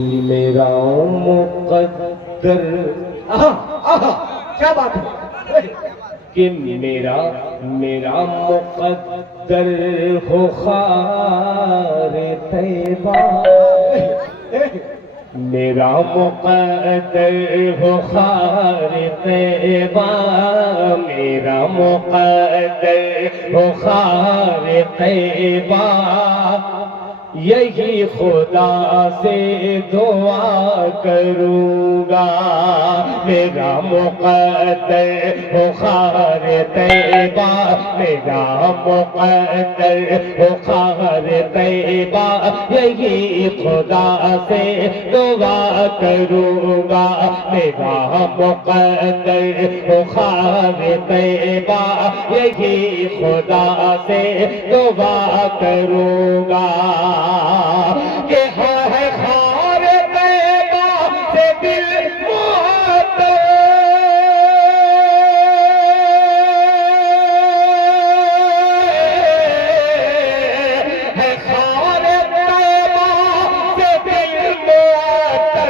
میرا مقدر کیا بات ہے کہ میرا مقدر ہو خار طیبہ، میرا مقدر ہو خار طیبہ، میرا مقدر ہو خار طیبہ، یہی خدا سے دعا کروں گا، میرا مقدر ہو خار طیبہ، میرا مقدر ہو خار طیبہ، یہی خدا سے دعا کروں گا، میرا مقدر ہو خار طیبہ، یہی خدا سے دعا کروں گا کہ ہے خار طیبہ سے دل معطر، ہے خار طیبہ سے دل معطر،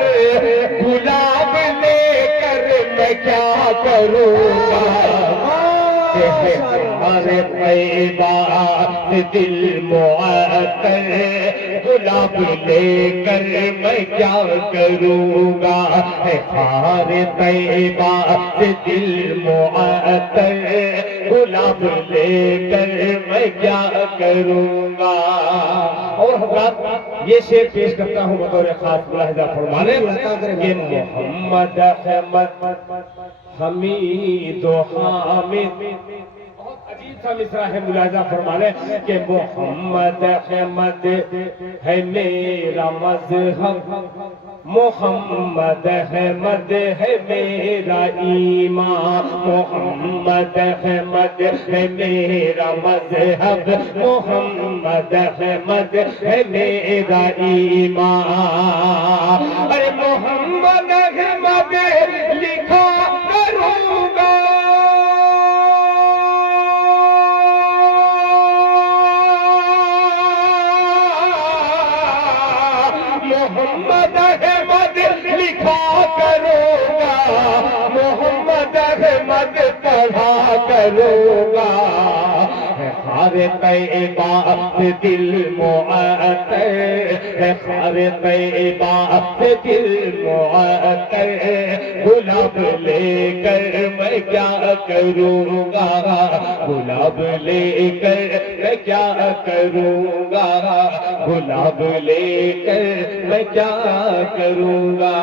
گلاب لے کر میں کیا کروں گا، ہے خار طیبہ سے دل معطر، گلاب لے کر میں کیا کروں گا، ہے خار طیبہ سے دل معطر، گلاب لے کر میں کیا کروں گا۔ اور حضرات یہ شعر پیش کرتا ہوں بطور خاص ملاحظہ فرمانے کہ محمد احمد حمید و حامد، بہت عجیب سا مصرع ہے، ملاحظہ فرمانے کہ محمد احمد ہے میرا مذہب، محمد احمد ہے میرا ایمان، محمد احمد ہے میرا مذہب، محمد احمد ہے میرا ایمان، ارے محمد احمد لکھا کروں گا، محمد احمد لکھا کروں گا، محمد احمد پڑھا کروں گا، ہے خار طیبہ سے دل معطر، ہے خار طیبہ سے دل معطر، گلاب لے کر میں کیا کروں گا، گلاب لے کر میں کیا کروں گا، گلاب لے کر میں کیا کروں گا۔